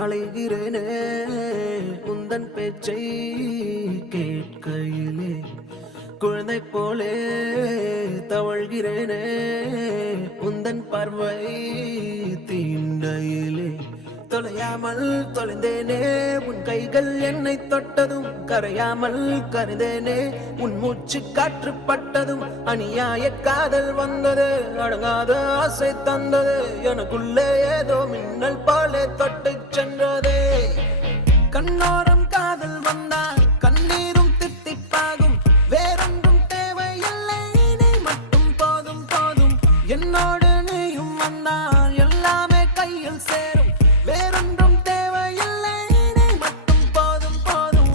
அலைகிறேனே உந்தன் பேச்சை கேட்கையிலே குழந்தை போலே தவழ்கிறேனே உந்தன் பார்வை தீண்டையிலே தொலையாமல் தொலைந்தேனே உன் கைகள் என்னை தொட்டதும் கரையாமல் கருந்தேனே உன் மூச்சு காற்று பட்டதும் அநியாய காதல் வந்தது அடங்காத ஆசை தந்தது எனக்குள்ளே ஏதோ மின்னல் போலே தொட்டு சென்றதே கண்ணோரம் காதல் வந்தால் கண்ணீரும் தித்திப்பாகும் வேறொன்றும் தேவையில்லை நீ மட்டும் போதும் போதும் என்னோடு நீயும் வந்தால் எல்லாமே கையில் சேரும் வேறொன்றும் தேவையில்லை நீ மட்டும் போதும் போதும்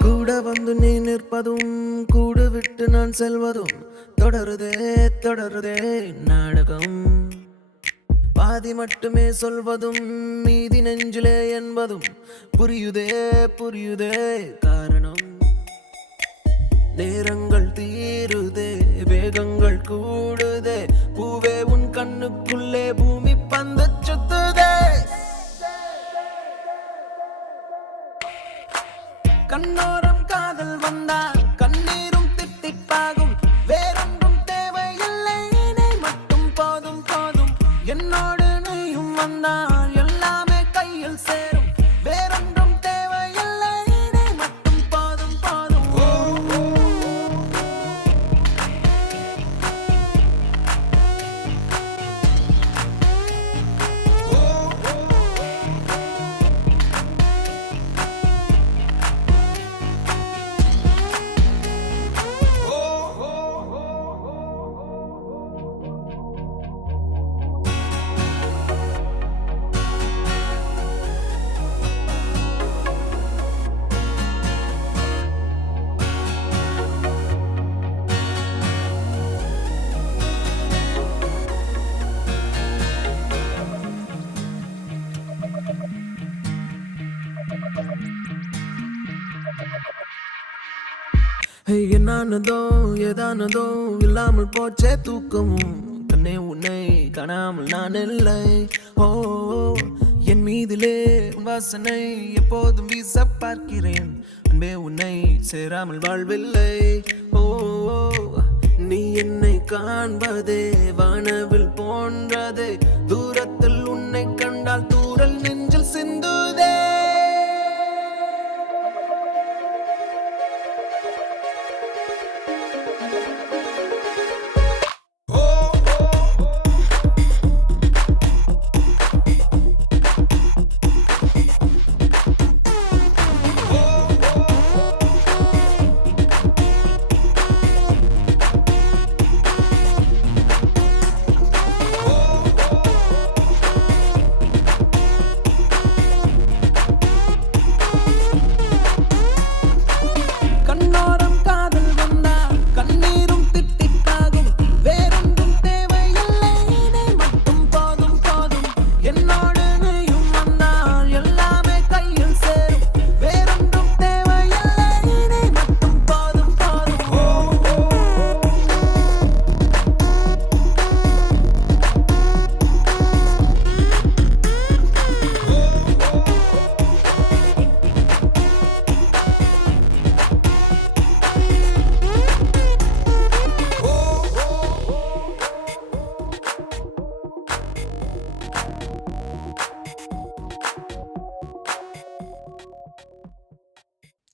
கூட வந்து நீ நிற்பதும் கூடு விட்டு நான் செல்வதும் தொடருதே தொடருதே நாடகம் பாதி மட்டுமே சொல்வதும் மீதி நெஞ்சிலே என்பதும் புரியுதே புரியுதே காரணம் நேரங்கள் தீருதே வேகங்கள் கூடுதே பூவே உன் கண்ணுக்குள்ளே பூமி பந்து சுத்துதே கண்ணோரம் காதல் வந்தால் கண்ணீரும் தித்திப்பாகும் வேறொன்றும் தேவையில்லை நீ மட்டும் போதும் போதும் என்னோடு நீயும் வந்தால் எல்லாமே கையில் சேரும் வேறொன்றும் தேவையில்லை நீ மட்டும் போதும் போதும் என்னானதோ ஏதானதோ இல்லாமல் போச்சே தூக்கமும் கண்ணே உன்னை காணாமல் நான் இல்லை ஓ என் மீதிலே உன் வாசனை எப்போதும் வீச பார்க்கிறேன் அன்பே உன்னை சேராமல் வாழ்வில்லை ஓ நீ என்னை காண்பதே வானவில் போன்றதே